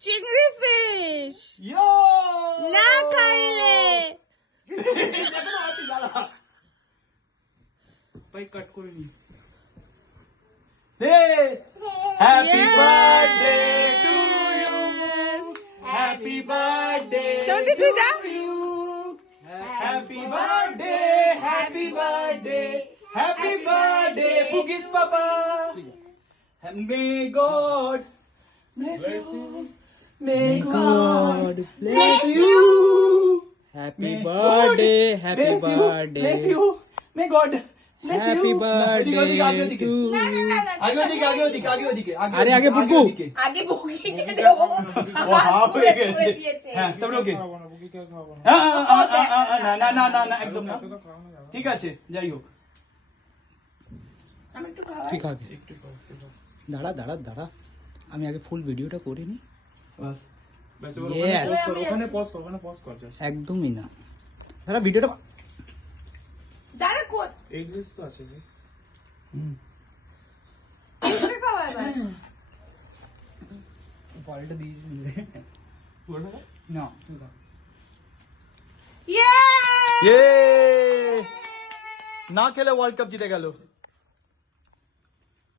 চিংড়ি ফিশ ইয়ো না খাইলে ভাই কাট করে নি happy birthday to you happy birthday সৌদি তুই যা happy birthday happy birthday happy birthday পুগিস পাপা may God bless you may god bless you Happy birthday, happy birthday, bless you may god bless you happy birthday to you. আগে ওদিকে আগে ওদিকে আগে ওদিকে আরে আগে বুকু আগে বুকিকে দেব ও হাফ হয়ে গেছে হ্যাঁ তারপরে ওকে না না না না একদম না ঠিক আছে যাই হোক আমি একটু খাই ঠিক আছে দাঁড়া দাঁড়া দাঁড়া আমি আগে ফুল ভিডিওটা করিনি বাস Yes. ওখানে পজ কর জাস্ট একদমই না দাঁড়া ভিডিওটা দাঁড়া কোট এই ড্রেস তো আছে রে কিসে খাওয়া এবার বলটা দিয়ে না তুই খা। ইয়ে ইয়ে না খেলে ওয়ার্ল্ড কাপ জিতে গেল